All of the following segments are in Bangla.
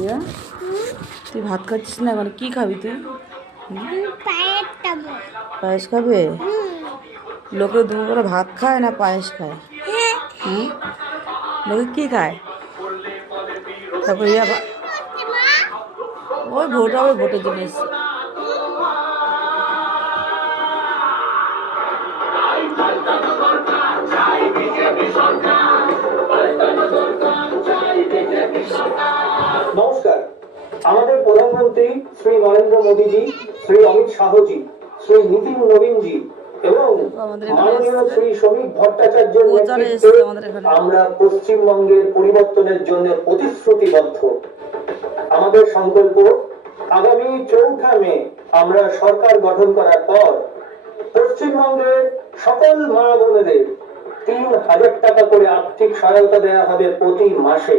ইয়া তুই ভাত খাচ্ছিস না, মানে কি খাবি তুই? পায়েস খাবে? লোকে দুপুরে ভাত খায় না পায়েস খায়? হুম, লোকে কি খায়? তারপর ইয়া ওই ভোট হবে, ভোটের জন্য এসছে। নমস্কার। আমাদের প্রধানমন্ত্রী শ্রী নরেন্দ্র মোদীজি, শ্রী অমিত শাহজি, শ্রী নীতিন নবীনজি এবং মাননীয় শ্রী শ্রমিক ভট্টাচার্যের নেতৃত্বে আমরা পশ্চিমবঙ্গের পরিবর্তনের জন্য প্রতিশ্রুতিবদ্ধ। আমাদের সংকল্প, আগামী 4 মে আমরা সরকার গঠন করার পর পশ্চিমবঙ্গের সকল মা বোনেদের 3,000 টাকা করে আর্থিক সহায়তা দেওয়া হবে প্রতি মাসে।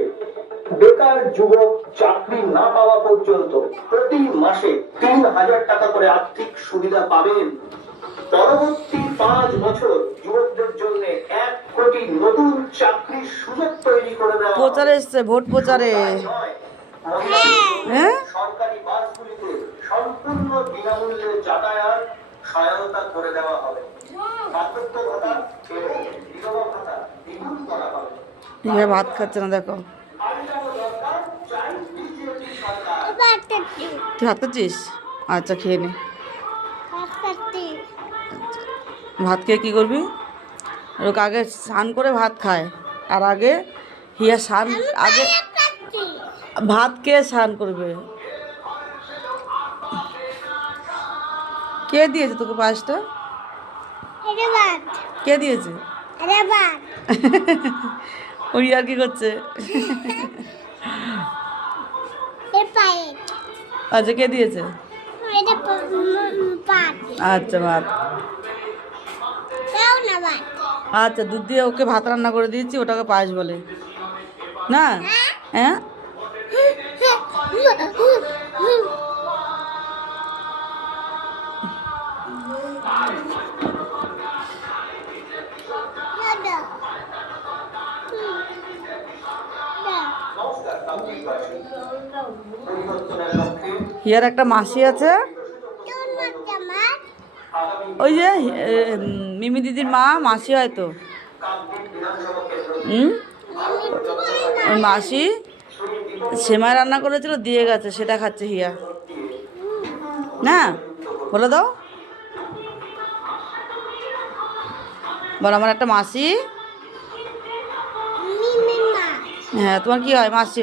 বেকার যুবক চাকরি না পাওয়া পর্যন্ত প্রতি মাসে 3,000 টাকা করে আর্থিক সুবিধা পাবেন। পরবর্তী 5 বছর যুবকদের জন্য 1 কোটি নতুন চাকরির সুযোগ তৈরি করে দেওয়া। প্রচারে এসছে, ভোট প্রচারে। হ্যাঁ, সরকারি বাসগুলিতে সম্পূর্ণ বিনামূল্যে যাতায়াত সহায়তা করে দেওয়া হবে। বার্ধক্য ভাতা এবং বিধবা ভাতা দ্বিগুণ করা হবে। ইয়া ভাত খাচ্ছে না, দেখো। তুই ভাত খাচ্ছিস? আচ্ছা, খেয়ে নে। ভাত খেয়ে কী করবি? লোক আগে স্নান করে ভাত খায়, আর আগে হিয়া স্নান আগে ভাত খেয়ে স্নান করবে। কে দিয়েছে তোকে পায়েসটা? কে দিয়েছে? ওই আর কি করছে? আচ্ছা, কে দিয়েছে? আচ্ছা, ভাত। আচ্ছা, দুধ দিয়ে ওকে ভাত রান্না করে দিয়েছি, ওটাকে পায়েস বলে না? হ্যাঁ, হিয়ার একটা মাসি আছে, ওই যে মিমি দিদির মা, মাসি হয়তো। ওই মাসি সেমাই রান্না করেছিল, দিয়ে গেছে, সেটা খাচ্ছে হিয়া। না, বলে দাও, বল আমার একটা মাসি। হ্যাঁ, তোমার কি হয়? মাসি।